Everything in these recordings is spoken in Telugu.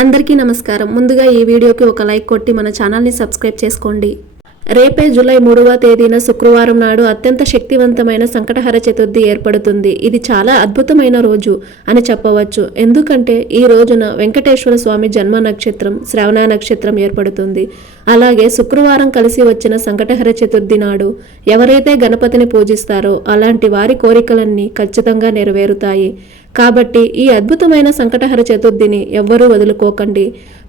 అందరికీ నమస్కారం. ముందుగా ఈ వీడియోకి ఒక లైక్ కొట్టి మన ఛానల్ని సబ్స్క్రైబ్ చేసుకోండి. రేపే జూలై 3వ తేదీన శుక్రవారం నాడు అత్యంత శక్తివంతమైన సంకటహర చతుర్థి ఏర్పడుతుంది. ఇది చాలా అద్భుతమైన రోజు అని చెప్పవచ్చు. ఎందుకంటే ఈ రోజున వెంకటేశ్వర స్వామి జన్మ నక్షత్రం శ్రవణ నక్షత్రం ఏర్పడుతుంది. అలాగే శుక్రవారం కలిసి వచ్చిన సంకటహర చతుర్థి నాడు ఎవరైతే గణపతిని పూజిస్తారో అలాంటి వారి కోరికలన్నీ ఖచ్చితంగా నెరవేరుతాయి. కాబట్టి ఈ అద్భుతమైన సంకటహర చతుర్థిని ఎవ్వరూ వదులుకోకండి.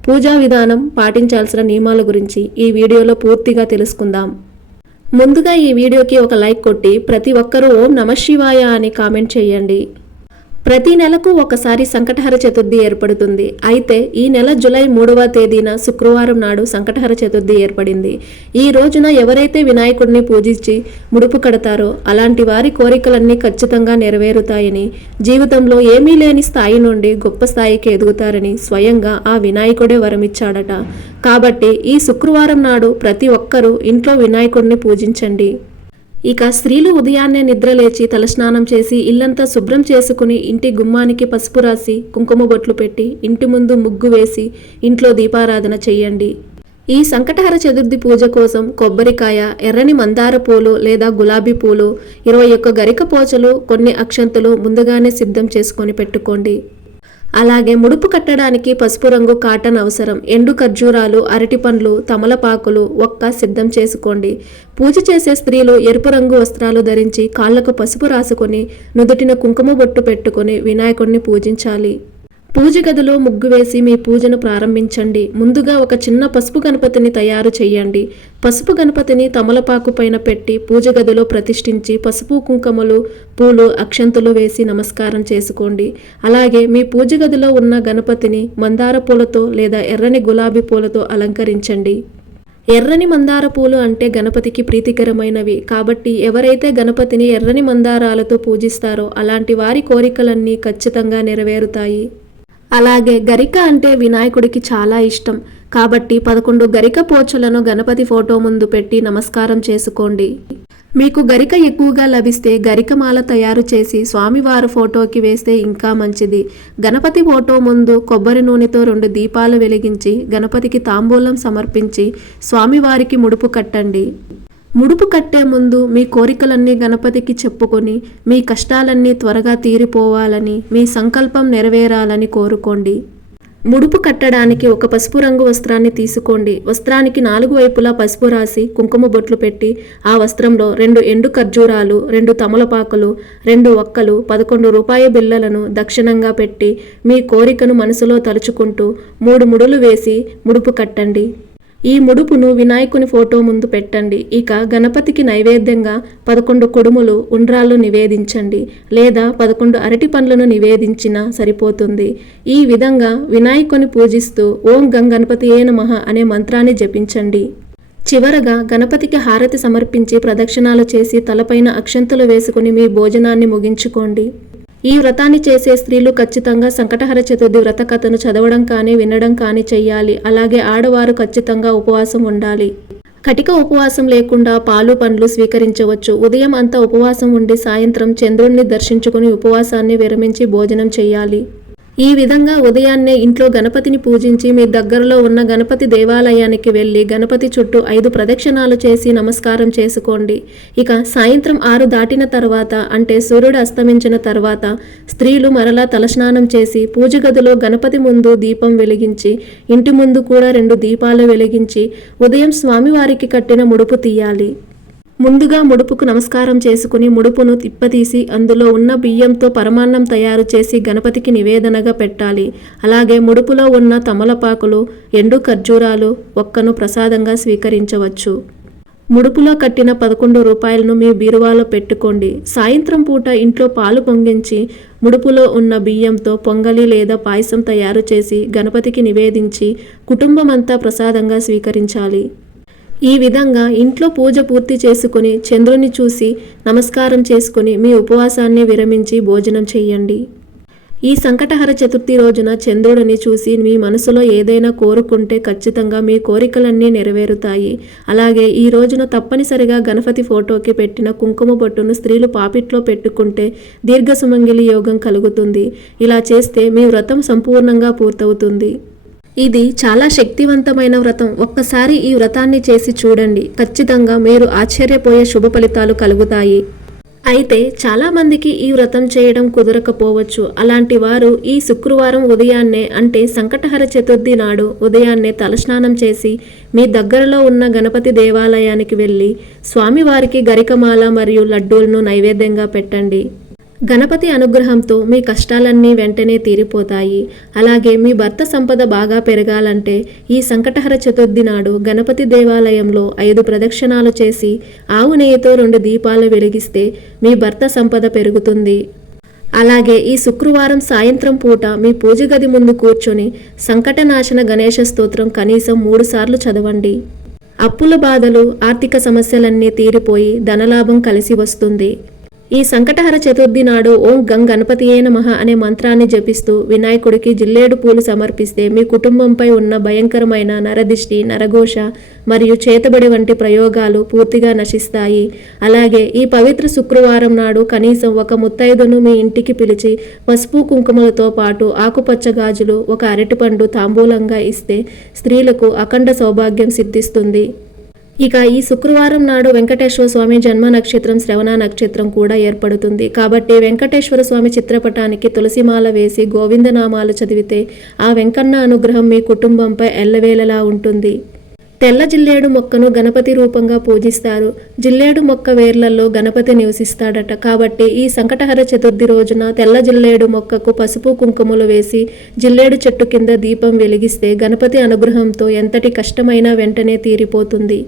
పూజా విధానం, పాటించాల్సిన నియమాల గురించి ఈ వీడియోలో పూర్తిగా తెలుసుకుందాం. ముందుగా ఈ వీడియోకి ఒక లైక్ కొట్టి ప్రతి ఒక్కరూ ఓం నమః శివాయ అని కామెంట్ చేయండి. ప్రతి నెలకు ఒకసారి సంకటహర చతుర్థి ఏర్పడుతుంది. అయితే ఈ నెల జూలై 3వ తేదీన శుక్రవారం నాడు సంకటహర చతుర్థి ఏర్పడింది. ఈ రోజున ఎవరైతే వినాయకుడిని పూజించి ముడుపు కడతారో అలాంటి వారి కోరికలన్నీ ఖచ్చితంగా నెరవేరుతాయని, జీవితంలో ఏమీ లేని స్థాయి నుండి గొప్ప స్థాయికి ఎదుగుతారని స్వయంగా ఆ వినాయకుడే వరమిచ్చాడట. కాబట్టి ఈ శుక్రవారం నాడు ప్రతి ఒక్కరూ ఇంట్లో వినాయకుడిని పూజించండి. ఇక స్త్రీలు ఉదయాన్నే నిద్రలేచి తలస్నానం చేసి ఇల్లంతా శుభ్రం చేసుకుని ఇంటి గుమ్మానికి పసుపు రాసి కుంకుమ బొట్లు పెట్టి ఇంటి ముందు ముగ్గు వేసి ఇంట్లో దీపారాధన చెయ్యండి. ఈ సంకటహర చతుర్థి పూజ కోసం కొబ్బరికాయ, ఎర్రని మందార పూలు లేదా గులాబీ పూలు, 21 గరిక పోచలు, కొన్ని అక్షంతలు ముందుగానే సిద్ధం చేసుకొని పెట్టుకోండి. అలాగే ముడుపు కట్టడానికి పసుపు రంగు కాటన్ అవసరం. ఎండు ఖర్జూరాలు, అరటి పండ్లు, తమలపాకులు సిద్ధం చేసుకోండి. పూజ చేసే స్త్రీలు ఎరుపు రంగు వస్త్రాలు ధరించి కాళ్లకు పసుపు రాసుకొని నుదుటిన కుంకుమ బొట్టు పెట్టుకొని వినాయకుడిని పూజించాలి. పూజ గదిలో ముగ్గు వేసి మీ పూజను ప్రారంభించండి. ముందుగా ఒక చిన్న పసుపు గణపతిని తయారు చేయండి. పసుపు గణపతిని తమలపాకు పైన పెట్టి పూజ గదిలో ప్రతిష్ఠించి పసుపు, కుంకుమలు, పూలు, అక్షంతులు వేసి నమస్కారం చేసుకోండి. అలాగే మీ పూజ గదిలో ఉన్న గణపతిని మందార పూలతో లేదా ఎర్రని గులాబీ పూలతో అలంకరించండి. ఎర్రని మందార పూలు అంటే గణపతికి ప్రీతికరమైనవి. కాబట్టి ఎవరైతే గణపతిని ఎర్రని మందారాలతో పూజిస్తారో అలాంటి వారి కోరికలన్నీ ఖచ్చితంగా నెరవేరుతాయి. అలాగే గరిక అంటే వినాయకుడికి చాలా ఇష్టం. కాబట్టి 11 గరిక పోచలను గణపతి ఫోటో ముందు పెట్టి నమస్కారం చేసుకోండి. మీకు గరిక ఎక్కువగా లభిస్తే గరికమాల తయారు చేసి స్వామివారి ఫోటోకి వేస్తే ఇంకా మంచిది. గణపతి ఫోటో ముందు కొబ్బరి నూనెతో 2 దీపాలు వెలిగించి గణపతికి తాంబూలం సమర్పించి స్వామివారికి ముడుపు కట్టండి. ముడుపు కట్టే ముందు మీ కోరికలన్నీ గణపతికి చెప్పుకొని మీ కష్టాలన్నీ త్వరగా తీరిపోవాలని, మీ సంకల్పం నెరవేరాలని కోరుకోండి. ముడుపు కట్టడానికి ఒక పసుపు రంగు వస్త్రాన్ని తీసుకోండి. వస్త్రానికి 4 వైపులా పసుపు రాసి కుంకుమ బొట్లు పెట్టి ఆ వస్త్రంలో 2 ఎండు ఖర్జూరాలు, 2 తమలపాకులు, 2 ఒక్కలు, 11 రూపాయి బిళ్ళలను దక్షిణంగా పెట్టి మీ కోరికను మనసులో తలుచుకుంటూ 3 ముడులు వేసి ముడుపు కట్టండి. ఈ ముడుపును వినాయకుని ఫోటో ముందు పెట్టండి. ఇక గణపతికి నైవేద్యంగా 11 కుడుములు, ఉండ్రాళ్ళు నివేదించండి లేదా 11 అరటి పండ్లను నివేదించినా సరిపోతుంది. ఈ విధంగా వినాయకుని పూజిస్తూ ఓం గం గణపతియే నమః అనే మంత్రాన్ని జపించండి. చివరగా గణపతికి హారతి సమర్పించి ప్రదక్షిణాలు చేసి తలపైన అక్షంతలు వేసుకుని మీ భోజనాన్ని ముగించుకోండి. ఈ వ్రతాన్ని చేసే స్త్రీలు ఖచ్చితంగా సంకటహర చతుర్థి వ్రత కథను చదవడం కానీ వినడం కానీ చెయ్యాలి. అలాగే ఆడవారు ఖచ్చితంగా ఉపవాసం ఉండాలి. కటిక ఉపవాసం లేకుండా పాలు, పండ్లు స్వీకరించవచ్చు. ఉదయం అంతా ఉపవాసం ఉండి సాయంత్రం చంద్రుణ్ణి దర్శించుకుని ఉపవాసాన్ని విరమించి భోజనం చేయాలి. ఈ విధంగా ఉదయాన్నే ఇంట్లో గణపతిని పూజించి మీ దగ్గరలో ఉన్న గణపతి దేవాలయానికి వెళ్ళి గణపతి చుట్టూ 5 ప్రదక్షిణాలు చేసి నమస్కారం చేసుకోండి. ఇక సాయంత్రం 6 దాటిన తర్వాత అంటే సూర్యుడు అస్తమించిన తర్వాత స్త్రీలు మరలా తలస్నానం చేసి పూజ గదిలో గణపతి ముందు దీపం వెలిగించి ఇంటి ముందు కూడా 2 దీపాలు వెలిగించి ఉదయం స్వామివారికి కట్టిన ముడుపు తీయాలి. ముందుగా ముడుపుకు నమస్కారం చేసుకుని ముడుపును తిప్పతీసి అందులో ఉన్న బియ్యంతో పరమాన్నం తయారు చేసి గణపతికి నివేదనగా పెట్టాలి. అలాగే ముడుపులో ఉన్న తమలపాకులు, ఎండు ఖర్జూరాలు, ఒక్కను ప్రసాదంగా స్వీకరించవచ్చు. ముడుపులో కట్టిన 11 రూపాయలను మీ బీరువాలో పెట్టుకోండి. సాయంత్రం పూట ఇంట్లో పాలు పొంగించి ముడుపులో ఉన్న బియ్యంతో పొంగలి లేదా పాయసం తయారు చేసి గణపతికి నివేదించి కుటుంబమంతా ప్రసాదంగా స్వీకరించాలి. ఈ విధంగా ఇంట్లో పూజ పూర్తి చేసుకుని చంద్రుని చూసి నమస్కారం చేసుకుని మీ ఉపవాసాన్ని విరమించి భోజనం చెయ్యండి. ఈ సంకటహర చతుర్థి రోజున చంద్రుడిని చూసి మీ మనసులో ఏదైనా కోరుకుంటే ఖచ్చితంగా మీ కోరికలన్నీ నెరవేరుతాయి. అలాగే ఈ రోజున తప్పనిసరిగా గణపతి ఫోటోకి పెట్టిన కుంకుమ బొట్టును స్త్రీలు పాపిట్లో పెట్టుకుంటే దీర్ఘ సుమంగళి యోగం కలుగుతుంది. ఇలా చేస్తే మీ వ్రతం సంపూర్ణంగా పూర్తవుతుంది. ఇది చాలా శక్తివంతమైన వ్రతం. ఒక్కసారి ఈ వ్రతాన్ని చేసి చూడండి. ఖచ్చితంగా మీరు ఆశ్చర్యపోయే శుభ ఫలితాలు కలుగుతాయి. అయితే చాలామందికి ఈ వ్రతం చేయడం కుదరకపోవచ్చు. అలాంటి వారు ఈ శుక్రవారం ఉదయాన్నే అంటే సంకటహర చతుర్థి నాడు ఉదయాన్నే తలస్నానం చేసి మీ దగ్గరలో ఉన్న గణపతి దేవాలయానికి వెళ్ళి స్వామివారికి గరికమాల మరియు లడ్డూలను నైవేద్యంగా పెట్టండి. గణపతి అనుగ్రహంతో మీ కష్టాలన్నీ వెంటనే తీరిపోతాయి. అలాగే మీ భర్త సంపద బాగా పెరగాలంటే ఈ సంకటహర చతుర్థి నాడు గణపతి దేవాలయంలో 5 ప్రదక్షిణాలు చేసి ఆవు నెయ్యితో 2 దీపాలు వెలిగిస్తే మీ భర్త సంపద పెరుగుతుంది. అలాగే ఈ శుక్రవారం సాయంత్రం పూట మీ పూజ గది ముందు కూర్చొని సంకటనాశన గణేశ స్తోత్రం కనీసం 3 సార్లు చదవండి. అప్పుల బాధలు, ఆర్థిక సమస్యలన్నీ తీరిపోయి ధనలాభం కలిసి వస్తుంది. ఈ సంకటహర చతుర్థి నాడు ఓం గం గణపతియే నమః అనే మంత్రాన్ని జపిస్తూ వినాయకుడికి జిల్లేడు పూలు సమర్పిస్తే మీ కుటుంబంపై ఉన్న భయంకరమైన నరదిష్టి, నరఘోష మరియు చేతబడి వంటి ప్రయోగాలు పూర్తిగా నశిస్తాయి. అలాగే ఈ పవిత్ర శుక్రవారం నాడు కనీసం ఒక ముత్తైదును మీ ఇంటికి పిలిచి పసుపు కుంకుమలతో పాటు ఆకుపచ్చ గాజులు, ఒక అరటిపండు తాంబూలంగా ఇస్తే స్త్రీలకు అఖండ సౌభాగ్యం సిద్ధిస్తుంది. ఇక ఈ శుక్రవారం నాడు వెంకటేశ్వర స్వామి జన్మ నక్షత్రం శ్రవణ నక్షత్రం కూడా ఏర్పడుతుంది. కాబట్టి వెంకటేశ్వర స్వామి చిత్రపటానికి తులసిమాల వేసి గోవిందనామాలు చదివితే ఆ వెంకన్న అనుగ్రహం మీ కుటుంబంపై ఎల్లవేళలా ఉంటుంది. తెల్ల జిల్లేడు మొక్కను గణపతి రూపంగా పూజిస్తారు. జిల్లేడు మొక్క వేర్లలో గణపతి నివసిస్తాడట. కాబట్టి ఈ సంకటహర చతుర్థి రోజున తెల్ల జిల్లేడు మొక్కకు పసుపు కుంకుమలు వేసి జిల్లేడు చెట్టు కింద దీపం వెలిగిస్తే గణపతి అనుగ్రహంతో ఎంతటి కష్టమైనా వెంటనే తీరిపోతుంది.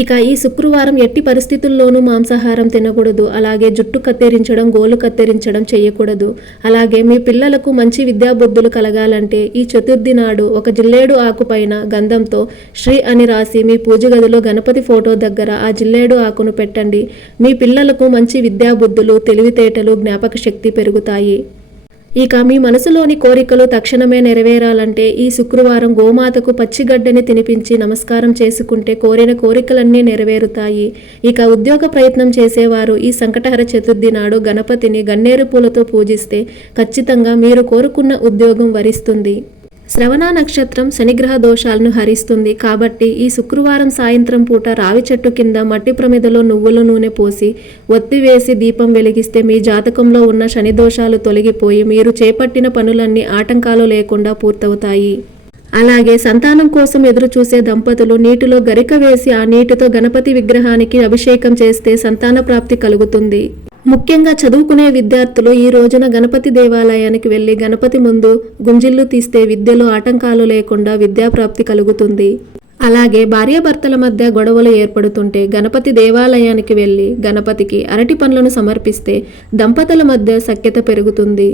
ఇక ఈ శుక్రవారం ఎట్టి పరిస్థితుల్లోనూ మాంసాహారం తినకూడదు. అలాగే జుట్టు కత్తిరించడం, గోలు కత్తిరించడం చేయకూడదు. అలాగే మీ పిల్లలకు మంచి విద్యాబుద్ధులు కలగాలంటే ఈ చతుర్థి నాడు ఒక జిల్లేడు ఆకు పైన గంధంతో శ్రీ అని రాసి మీ పూజ గదిలో గణపతి ఫోటో దగ్గర ఆ జిల్లేడు ఆకును పెట్టండి. మీ పిల్లలకు మంచి విద్యాబుద్ధులు, తెలివితేటలు, జ్ఞాపక శక్తి పెరుగుతాయి. ఇక మీ మనసులోని కోరికలు తక్షణమే నెరవేరాలంటే ఈ శుక్రవారం గోమాతకు పచ్చిగడ్డని తినిపించి నమస్కారం చేసుకుంటే కోరిన కోరికలన్నీ నెరవేరుతాయి. ఇక ఉద్యోగ ప్రయత్నం చేసేవారు ఈ సంకటహర చతుర్థి నాడు గణపతిని గన్నేరు పూలతో పూజిస్తే ఖచ్చితంగా మీరు కోరుకున్న ఉద్యోగం వరిస్తుంది. శ్రవణ నక్షత్రం శనిగ్రహ దోషాలను హరిస్తుంది. కాబట్టి ఈ శుక్రవారం సాయంత్రం పూట రావి చెట్టు కింద మట్టి ప్రమిదలో నువ్వుల నూనె పోసి ఒత్తి వేసి దీపం వెలిగిస్తే మీ జాతకంలో ఉన్న శని దోషాలు తొలగిపోయి మీరు చేపట్టిన పనులన్నీ ఆటంకాలు లేకుండా పూర్తవుతాయి. అలాగే సంతానం కోసం ఎదురు చూసే దంపతులు నీటిలో గరిక వేసి ఆ నీటితో గణపతి విగ్రహానికి అభిషేకం చేస్తే సంతాన ప్రాప్తి కలుగుతుంది. ముఖ్యంగా చదువుకునే విద్యార్థులు ఈ రోజున గణపతి దేవాలయానికి వెళ్లి గణపతి ముందు గుంజిళ్లు తీస్తే విద్యలో ఆటంకాలు లేకుండా విద్యాప్రాప్తి కలుగుతుంది. అలాగే భార్యాభర్తల మధ్య గొడవలు ఏర్పడుతుంటే గణపతి దేవాలయానికి వెళ్లి గణపతికి అరటి పండ్లను సమర్పిస్తే దంపతుల మధ్య సఖ్యత పెరుగుతుంది.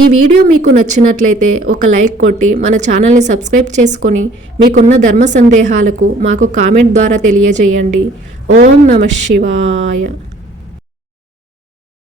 ఈ వీడియో మీకు నచ్చినట్లయితే ఒక లైక్ కొట్టి మన ఛానల్ని సబ్స్క్రైబ్ చేసుకొని మీకున్న ధర్మ సందేహాలకు మాకు కామెంట్ ద్వారా తెలియజేయండి. ఓం నమః శివాయ.